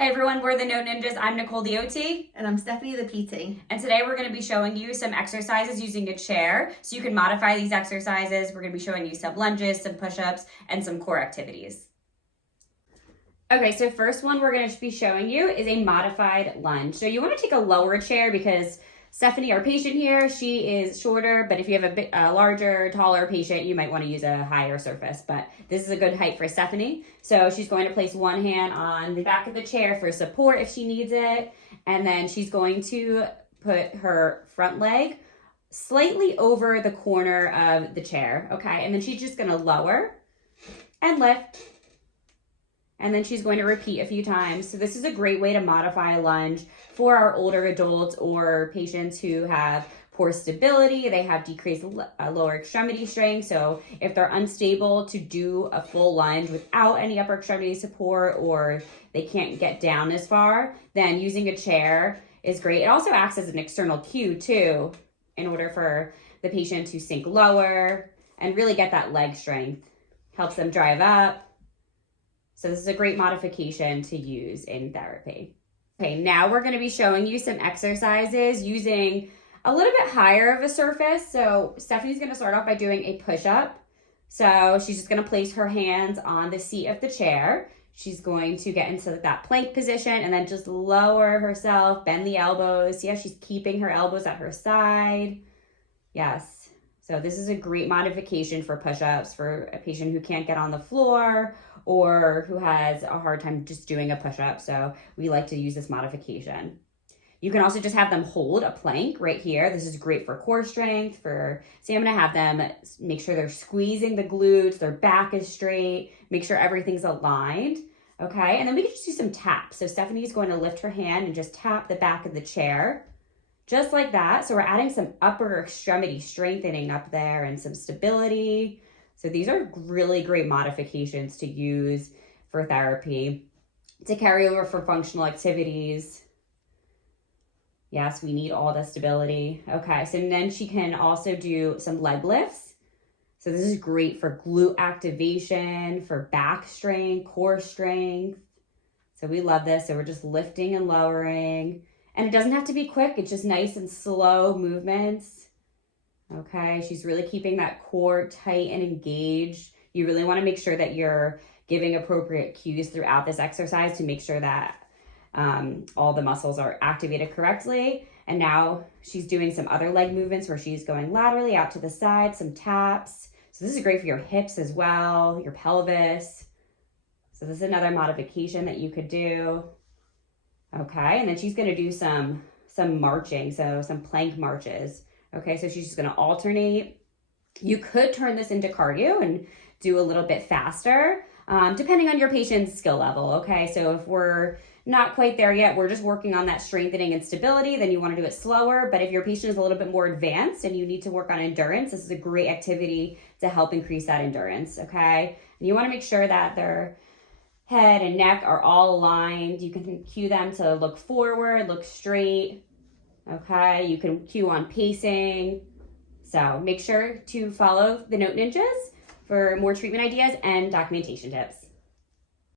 Hey everyone, we're the Note Ninjas. I'm Nicole the OT. And I'm Stephanie the PT. And today we're going to be showing you some exercises using a chair. So you can modify these exercises. We're going to be showing you some lunges, some push-ups, and some core activities. Okay, so first one we're going to be showing you is a modified lunge. So you want to take a lower chair because Stephanie, our patient here, she is shorter, but if you have a larger, taller patient, you might want to use a higher surface, but this is a good height for Stephanie. So she's going to place one hand on the back of the chair for support if she needs it, and then she's going to put her front leg slightly over the corner of the chair, okay? And then she's just going to lower and lift, and then she's going to repeat a few times. So this is a great way to modify a lunge for our older adults or patients who have poor stability. They have decreased lower extremity strength. So if they're unstable to do a full lunge without any upper extremity support, or they can't get down as far, then using a chair is great. It also acts as an external cue too, in order for the patient to sink lower and really get that leg strength. Helps them drive up. So this is a great modification to use in therapy. Okay, now we're going to be showing you some exercises using a little bit higher of a surface. So Stephanie's going to start off by doing a push-up. So she's just going to place her hands on the seat of the chair. She's going to get into that plank position and then just lower herself, bend the elbows. Yeah, she's keeping her elbows at her side. Yes. So this is a great modification for push-ups for a patient who can't get on the floor or who has a hard time just doing a push-up. So we like to use this modification. You can also just have them hold a plank right here. This is great for core strength. See, I'm gonna have them make sure they're squeezing the glutes, their back is straight, make sure everything's aligned, okay? And then we can just do some taps. So Stephanie's going to lift her hand and just tap the back of the chair, just like that. So we're adding some upper extremity strengthening up there and some stability. So these are really great modifications to use for therapy, to carry over for functional activities. Yes, we need all the stability. Okay, so then she can also do some leg lifts. So this is great for glute activation, for back strength, core strength. So we love this. So we're just lifting and lowering. And it doesn't have to be quick. It's just nice and slow movements. Okay, she's really keeping that core tight and engaged. You really want to make sure that you're giving appropriate cues throughout this exercise to make sure that all the muscles are activated correctly. And now she's doing some other leg movements where she's going laterally out to the side, some taps. So this is great for your hips as well, your pelvis. So this is another modification that you could do. Okay, and then she's going to do some marching, so some plank marches. Okay, so she's just going to alternate. You could turn this into cardio and do a little bit faster, depending on your patient's skill level. Okay, so if we're not quite there yet, we're just working on that strengthening and stability, then you want to do it slower. But if your patient is a little bit more advanced and you need to work on endurance, this is a great activity to help increase that endurance. Okay, and you want to make sure that their head and neck are all aligned. You can cue them to look forward, look straight. Okay, you can cue on pacing. So make sure to follow the Note Ninjas for more treatment ideas and documentation tips.